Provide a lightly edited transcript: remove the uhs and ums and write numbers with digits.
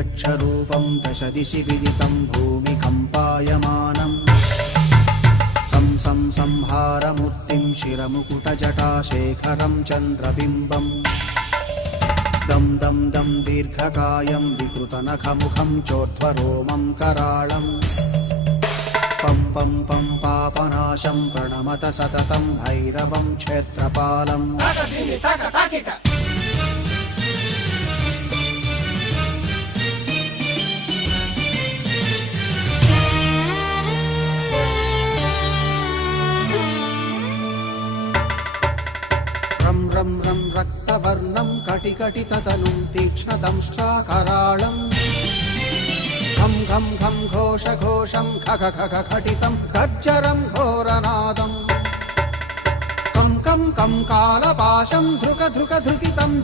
यच्छरूपं दश दिशि विदितं भूमिकम्पायमानम् संहारमूर्तिं शिरमुकुटजटाशेखरं चन्द्रबिम्बम् दं दं दं दीर्घकायं विकृतनखमुखं चोर्ध्वरोमं कराळम् पं पं पं पापनाशं प्रणमत सततं भैरवं क्षेत्रपालम् रं रं रं रक्तवर्णं कटिकटिततनुं तीक्ष्णदंष्ट्राकराळम् घं घं घं घोषघोषं खग खग खटितं गर्जरं घोरनादम् कं कं कं कालपाशं धृक धृक धृकितं